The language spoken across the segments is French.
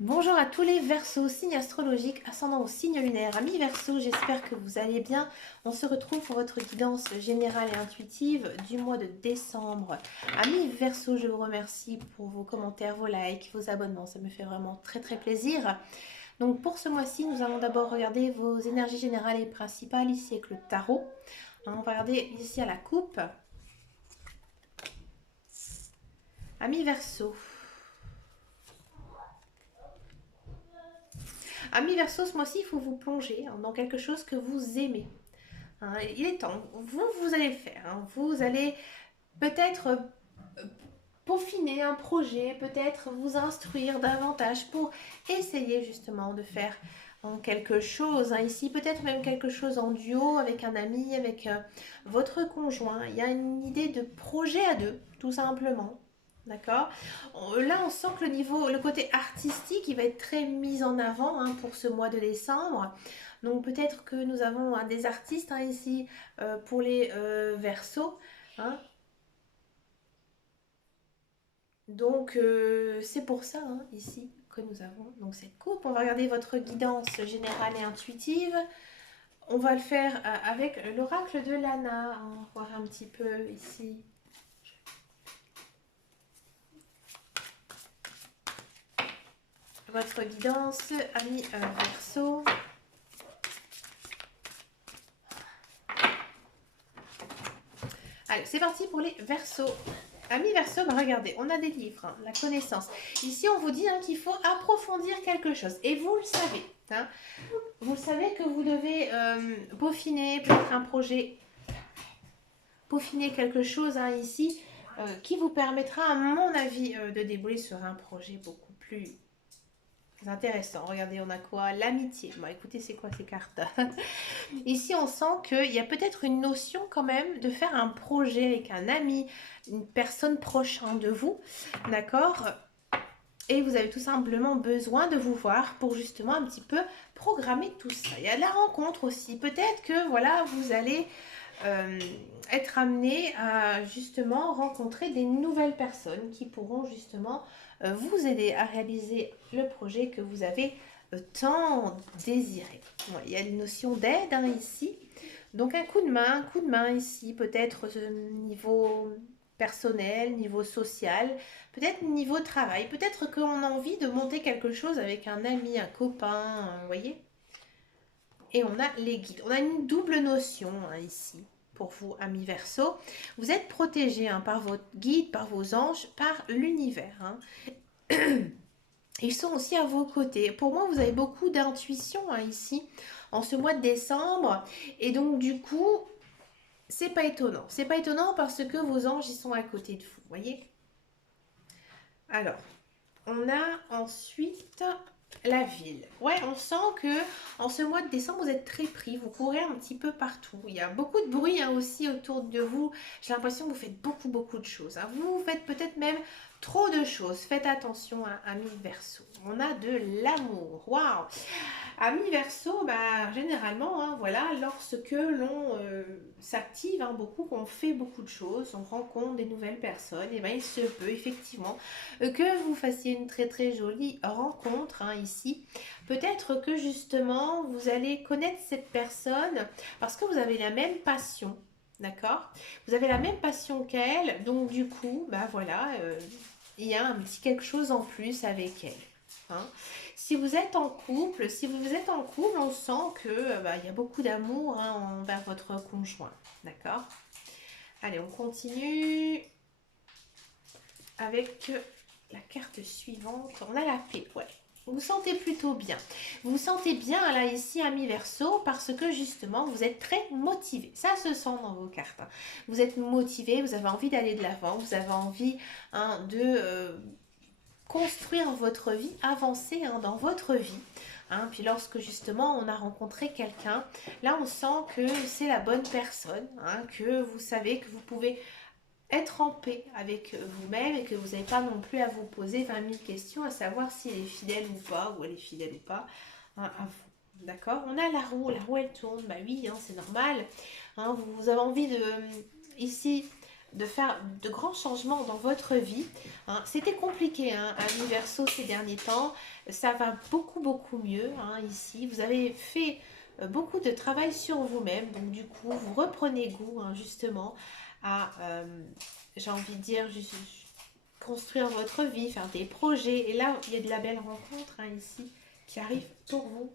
Bonjour à tous les Verseaux, signe astrologique, ascendant au signe lunaire. Amis Verseaux, j'espère que vous allez bien. On se retrouve pour votre guidance générale et intuitive du mois de décembre. Amis Verseaux, je vous remercie pour vos commentaires, vos likes, vos abonnements. Ça me fait vraiment très très plaisir. Donc pour ce mois-ci, nous allons d'abord regarder vos énergies générales et principales ici avec le tarot. On va regarder ici à la coupe. Amis Verseaux. Amis Verseaux, ce mois-ci, il faut vous plonger dans quelque chose que vous aimez. Il est temps, vous allez le faire. Vous allez peut-être peaufiner un projet, peut-être vous instruire davantage pour essayer justement de faire quelque chose. Ici, peut-être même quelque chose en duo avec un ami, avec votre conjoint. Il y a une idée de projet à deux, tout simplement. D'accord. Là, on sent que le côté artistique, il va être très mis en avant pour ce mois de décembre. Donc peut-être que nous avons des artistes ici pour les Verseaux. Hein. Donc c'est pour ça ici que nous avons donc cette coupe. On va regarder votre guidance générale et intuitive. On va le faire avec l'oracle de Lana. On va voir un petit peu ici. Votre guidance, ami Verseau. Allez, c'est parti pour les Verseaux. Amis Verseau, regardez, on a des livres, la connaissance. Ici, on vous dit qu'il faut approfondir quelque chose. Et vous le savez. Vous le savez que vous devez peaufiner peut-être un projet, peaufiner quelque chose ici qui vous permettra, à mon avis, de débouler sur un projet beaucoup plus intéressant. Regardez, on a quoi? L'amitié. Bon, écoutez, c'est quoi ces cartes? Ici, on sent qu'il y a peut-être une notion quand même de faire un projet avec un ami, une personne proche de vous, d'accord? Et vous avez tout simplement besoin de vous voir pour justement un petit peu programmer tout ça. Il y a la rencontre aussi. Peut-être que voilà, vous allez euh, être amené à justement rencontrer des nouvelles personnes qui pourront justement vous aider à réaliser le projet que vous avez tant désiré. Ouais, il y a une notion d'aide ici. Donc un coup de main ici, peut-être niveau personnel, niveau social, peut-être niveau travail, peut-être qu'on a envie de monter quelque chose avec un ami, un copain, vous voyez. Et on a les guides. On a une double notion ici pour vous, amis Verseau. Vous êtes protégés par votre guide, par vos anges, par l'univers. Ils sont aussi à vos côtés. Pour moi, vous avez beaucoup d'intuition ici en ce mois de décembre. Et donc, du coup, c'est pas étonnant. C'est pas étonnant parce que vos anges, ils sont à côté de vous. Voyez. Alors, on a ensuite la ville. Ouais, on sent que en ce mois de décembre, vous êtes très pris. Vous courez un petit peu partout. Il y a beaucoup de bruit aussi autour de vous. J'ai l'impression que vous faites beaucoup de choses. Vous faites peut-être même trop de choses. Faites attention, amis Verseau. On a de l'amour. Waouh! Amis Verseau, généralement, voilà, lorsque l'on s'active beaucoup, qu'on fait beaucoup de choses, on rencontre des nouvelles personnes, et il se peut effectivement que vous fassiez une très jolie rencontre ici. Peut-être que justement, vous allez connaître cette personne parce que vous avez la même passion. D'accord. Vous avez la même passion qu'elle, donc du coup, voilà, il y a un petit quelque chose en plus avec elle. Si vous êtes en couple, on sent que il y a beaucoup d'amour envers votre conjoint. D'accord. Allez, on continue avec la carte suivante. On a la paix. Ouais. Vous vous sentez plutôt bien. Vous vous sentez bien là ici, ami Verseau, parce que justement vous êtes très motivé. Ça se sent dans vos cartes. Vous êtes motivé, vous avez envie d'aller de l'avant, vous avez envie de construire votre vie, avancer dans votre vie. Puis lorsque justement on a rencontré quelqu'un, là on sent que c'est la bonne personne, que vous savez que vous pouvez être en paix avec vous-même et que vous n'avez pas non plus à vous poser 20 000 questions à savoir s'il est fidèle ou pas, ou elle est fidèle ou pas à vous. D'accord. On a la roue elle tourne, oui, c'est normal. Vous avez envie de, ici, de faire de grands changements dans votre vie. Hein. C'était compliqué, hein, Amis Verseau, ces derniers temps. Ça va beaucoup mieux, hein, ici. Vous avez fait beaucoup de travail sur vous-même. Donc du coup, vous reprenez goût, hein, justement, à, j'ai envie de dire, construire votre vie, faire des projets. Et là, il y a de la belle rencontre, hein, ici, qui arrive pour vous.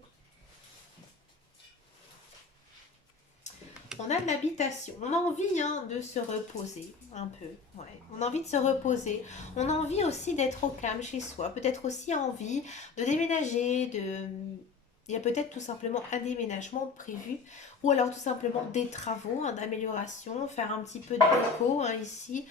On a de l'habitation. On a envie, hein, de se reposer un peu. Ouais. On a envie de se reposer. On a envie aussi d'être au calme chez soi. Peut-être aussi envie de déménager. Il y a peut-être tout simplement un déménagement prévu. Ou alors tout simplement des travaux, hein, d'amélioration. Faire un petit peu de déco, hein, ici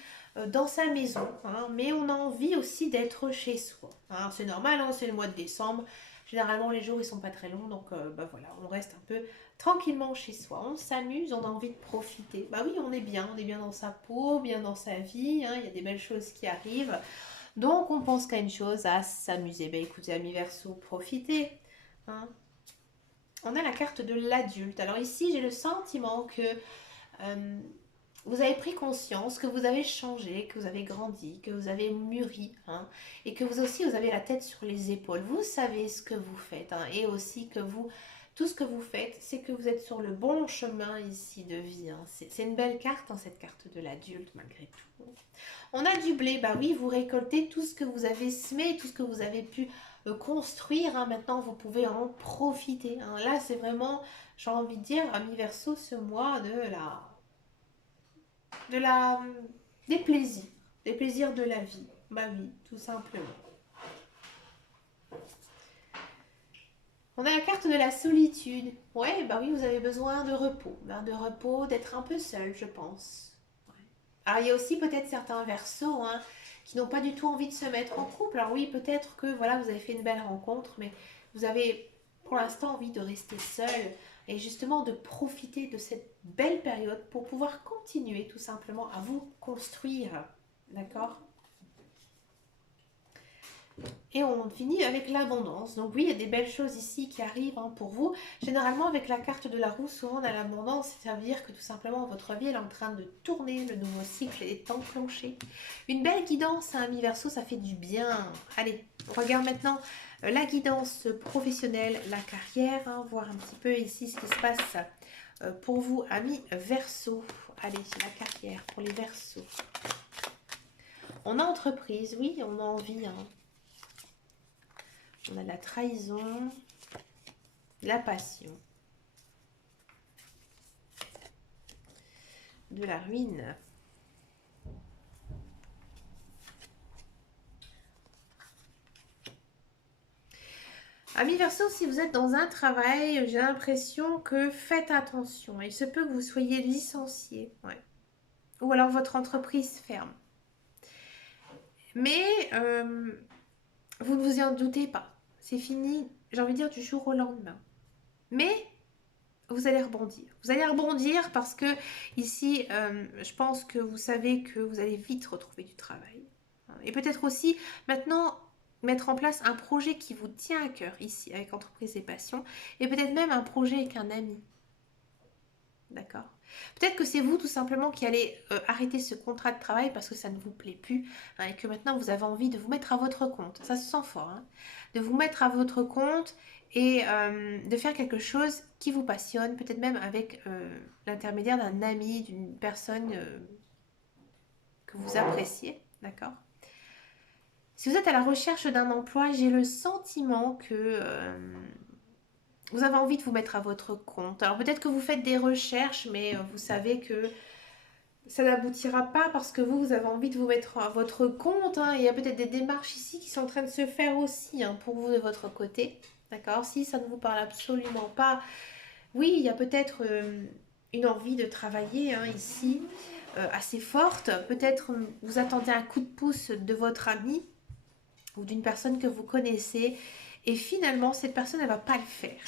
dans sa maison. Hein. Mais on a envie aussi d'être chez soi. Hein. C'est normal, hein, c'est le mois de décembre. Généralement, les jours, ils sont pas très longs. Donc, bah voilà, on reste un peu tranquillement chez soi, on s'amuse, on a envie de profiter. Bah oui, on est bien dans sa peau, bien dans sa vie, hein, il y a des belles choses qui arrivent. Donc on pense qu'à une chose, à s'amuser. Bah écoutez, amis Verseau, profitez. Hein. On a la carte de l'adulte. Alors ici, j'ai le sentiment que vous avez pris conscience, que vous avez changé, que vous avez grandi, que vous avez mûri, hein, et que vous aussi, vous avez la tête sur les épaules. Vous savez ce que vous faites, hein, et aussi que vous tout ce que vous faites, c'est que vous êtes sur le bon chemin ici de vie. Hein. C'est une belle carte, hein, cette carte de l'adulte, malgré tout. On a du blé, bah oui, vous récoltez tout ce que vous avez semé, tout ce que vous avez pu construire. Hein. Maintenant, vous pouvez en profiter. Hein. Là, c'est vraiment, j'ai envie de dire, Amis Verseau, ce mois de la, des plaisirs de la vie. Bah oui, tout simplement. On a la carte de la solitude. Ouais, bah oui, vous avez besoin de repos, d'être un peu seul, je pense. Ouais. Alors, il y a aussi peut-être certains Verseaux, hein, qui n'ont pas du tout envie de se mettre en couple. Alors oui, peut-être que voilà, vous avez fait une belle rencontre, mais vous avez pour l'instant envie de rester seul et justement de profiter de cette belle période pour pouvoir continuer tout simplement à vous construire. D'accord ? Et on finit avec l'abondance. Donc oui, il y a des belles choses ici qui arrivent, hein, pour vous. Généralement, avec la carte de la roue, souvent on a l'abondance. Ça veut dire que tout simplement, votre vie elle est en train de tourner. Le nouveau cycle est enclenché. Une belle guidance, hein, Amis Verseau, ça fait du bien. Allez, on regarde maintenant la guidance professionnelle, la carrière. Hein, voir un petit peu ici ce qui se passe pour vous, Amis Verseau. Allez, la carrière pour les Verseaux. On a entreprise, oui, on a envie, hein. On a la trahison, la passion, de la ruine. Amis Verseau, si vous êtes dans un travail, j'ai l'impression que faites attention. Il se peut que vous soyez licencié, ouais. Ou alors votre entreprise ferme. Mais vous ne vous en doutez pas. C'est fini, j'ai envie de dire, du jour au lendemain. Mais vous allez rebondir. Vous allez rebondir parce que ici, je pense que vous savez que vous allez vite retrouver du travail. Et peut-être aussi maintenant mettre en place un projet qui vous tient à cœur ici avec Entreprise et Passion. Et peut-être même un projet avec un ami. D'accord ? Peut-être que c'est vous tout simplement qui allez arrêter ce contrat de travail parce que ça ne vous plaît plus, hein, et que maintenant vous avez envie de vous mettre à votre compte. Ça se sent fort, hein, de vous mettre à votre compte et de faire quelque chose qui vous passionne, peut-être même avec l'intermédiaire d'un ami, d'une personne que vous appréciez. D'accord ? Si vous êtes à la recherche d'un emploi, j'ai le sentiment que vous avez envie de vous mettre à votre compte. Alors peut-être que vous faites des recherches, mais vous savez que ça n'aboutira pas parce que vous avez envie de vous mettre à votre compte. Hein. Il y a peut-être des démarches ici qui sont en train de se faire aussi, hein, pour vous de votre côté. D'accord ? Si ça ne vous parle absolument pas, oui, il y a peut-être une envie de travailler, hein, ici, assez forte. Peut-être vous attendez un coup de pouce de votre ami ou d'une personne que vous connaissez. Et finalement, cette personne, elle ne va pas le faire.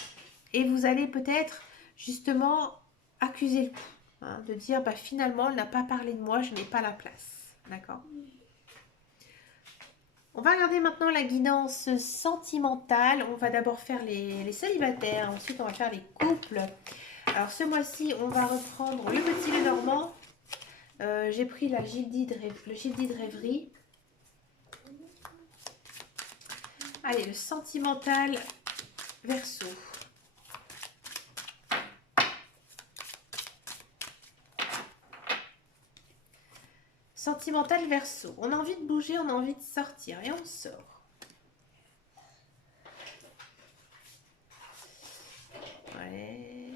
Et vous allez peut-être justement accuser le coup, hein, de dire bah, finalement, elle n'a pas parlé de moi, je n'ai pas la place. D'accord ? On va regarder maintenant la guidance sentimentale. On va d'abord faire les célibataires, ensuite on va faire les couples. Alors ce mois-ci, on va reprendre le petit Lenormand, J'ai pris le Gilles de rêverie. Allez, le sentimental Verseau. Sentimental Verseau. On a envie de bouger, on a envie de sortir et on sort. Ouais.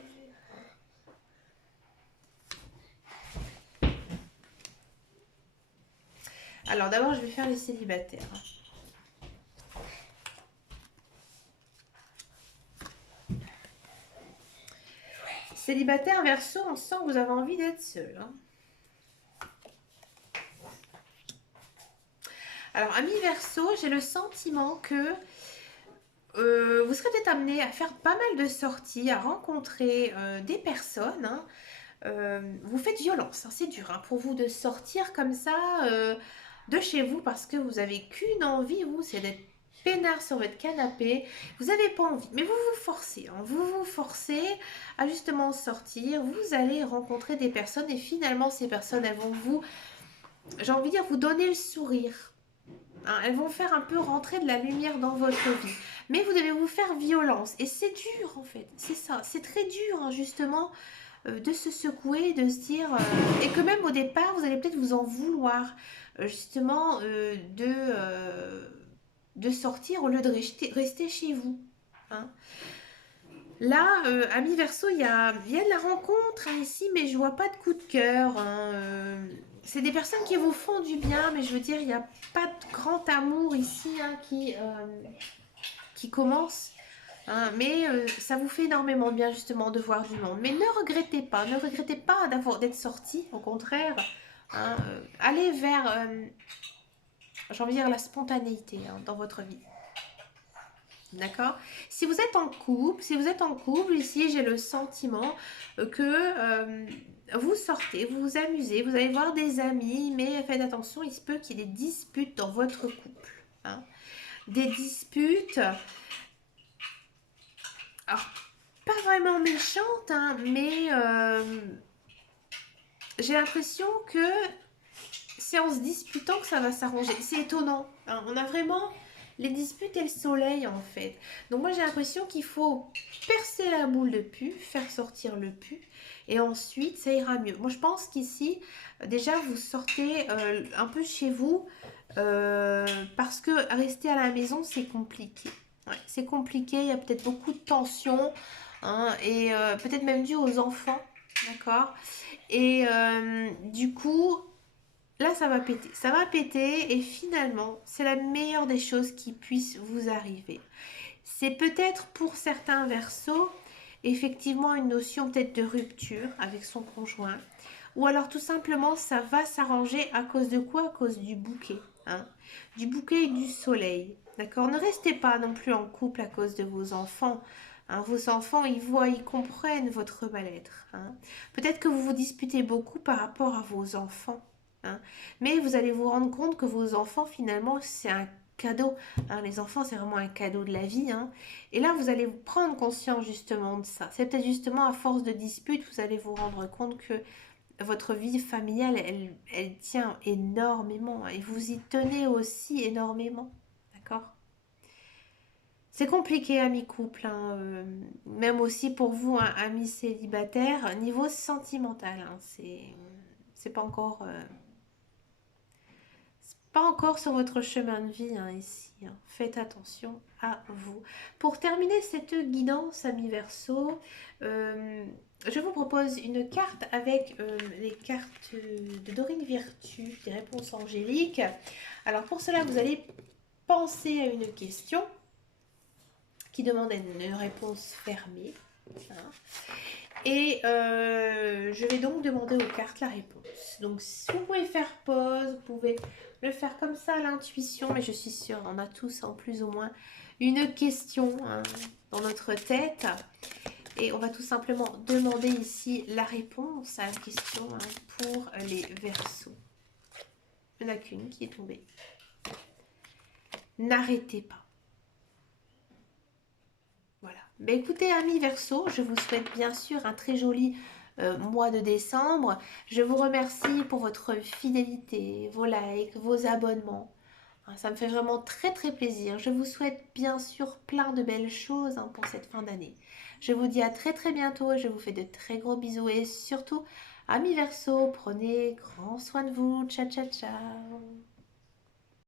Alors d'abord, je vais faire les célibataires. Célibataire Verseau, on sent que vous avez envie d'être seul. Hein. Alors, ami Verseau, j'ai le sentiment que vous serez peut-être amené à faire pas mal de sorties, à rencontrer des personnes. Hein. Vous faites violence, hein, c'est dur hein, pour vous de sortir comme ça de chez vous parce que vous avez qu'une envie, vous, c'est d'être peinard sur votre canapé. Vous n'avez pas envie, mais vous vous forcez. Hein, vous vous forcez à justement sortir. Vous allez rencontrer des personnes et finalement, ces personnes, elles vont vous, j'ai envie de dire, vous donner le sourire. Hein, elles vont faire un peu rentrer de la lumière dans votre vie. Mais vous devez vous faire violence. Et c'est dur en fait. C'est ça. C'est très dur hein, justement de se secouer, de se dire... et que même au départ, vous allez peut-être vous en vouloir. Justement de sortir au lieu de rester chez vous. Hein. Là, ami Verseau, il y a de la rencontre hein, ici, mais je vois pas de coup de cœur. Hein, c'est des personnes qui vous font du bien, mais je veux dire, il n'y a pas de grand amour ici hein, qui commence. Hein, mais ça vous fait énormément de bien justement de voir du monde. Mais ne regrettez pas d'être sorti. Au contraire, hein, allez vers, j'ai envie de dire, la spontanéité hein, dans votre vie. D'accord. Si vous êtes en couple, ici j'ai le sentiment que vous sortez, vous vous amusez, vous allez voir des amis, mais faites attention, il se peut qu'il y ait des disputes dans votre couple. Hein. Des disputes, alors pas vraiment méchantes, hein, mais j'ai l'impression que c'est en se disputant que ça va s'arranger. C'est étonnant. Hein. On a vraiment les disputes et le soleil en fait. Donc moi j'ai l'impression qu'il faut percer la boule de pu, faire sortir le pu et ensuite ça ira mieux. Moi je pense qu'ici déjà vous sortez un peu chez vous parce que rester à la maison c'est compliqué. Ouais, c'est compliqué, il y a peut-être beaucoup de tensions hein, et peut-être même dû aux enfants. D'accord. Et du coup, là, ça va péter. Ça va péter et finalement, c'est la meilleure des choses qui puisse vous arriver. C'est peut-être pour certains versos, effectivement, une notion peut-être de rupture avec son conjoint. Ou alors tout simplement, ça va s'arranger à cause de quoi? À cause du bouquet. Hein, du bouquet et du soleil. D'accord. Ne restez pas non plus en couple à cause de vos enfants. Hein, vos enfants, ils voient, ils comprennent votre mal-être. Hein. Peut-être que vous vous disputez beaucoup par rapport à vos enfants. Hein. Mais vous allez vous rendre compte que vos enfants, finalement, c'est un cadeau. Hein. Les enfants, c'est vraiment un cadeau de la vie. Hein. Et là, vous allez prendre conscience justement de ça. C'est peut-être justement à force de disputes, vous allez vous rendre compte que votre vie familiale, elle tient énormément. Et vous y tenez aussi énormément. D'accord? C'est compliqué, ami couple. Hein. Même aussi pour vous, hein, ami célibataire, niveau sentimental. Hein. C'est pas encore... pas encore sur votre chemin de vie hein, ici. Hein. Faites attention à vous. Pour terminer cette guidance ami Verseau, je vous propose une carte avec les cartes de Dorine Virtue, des réponses angéliques. Alors pour cela, vous allez penser à une question qui demande une réponse fermée. Hein. Et je vais donc demander aux cartes la réponse. Donc si vous pouvez faire pause, vous pouvez le faire comme ça à l'intuition, mais je suis sûre, on a tous en plus ou moins une question hein, dans notre tête. Et on va tout simplement demander ici la réponse à la question hein, pour les Verseaux. Il n'y en a qu'une qui est tombée. N'arrêtez pas. Voilà. Ben écoutez, amis Verseau, je vous souhaite bien sûr un très joli mois de décembre. Je vous remercie pour votre fidélité, vos likes, vos abonnements. Hein, ça me fait vraiment très très plaisir. Je vous souhaite bien sûr plein de belles choses hein, pour cette fin d'année. Je vous dis à très très bientôt. Je vous fais de très gros bisous et surtout, amis Verseau, prenez grand soin de vous. Ciao ciao ciao.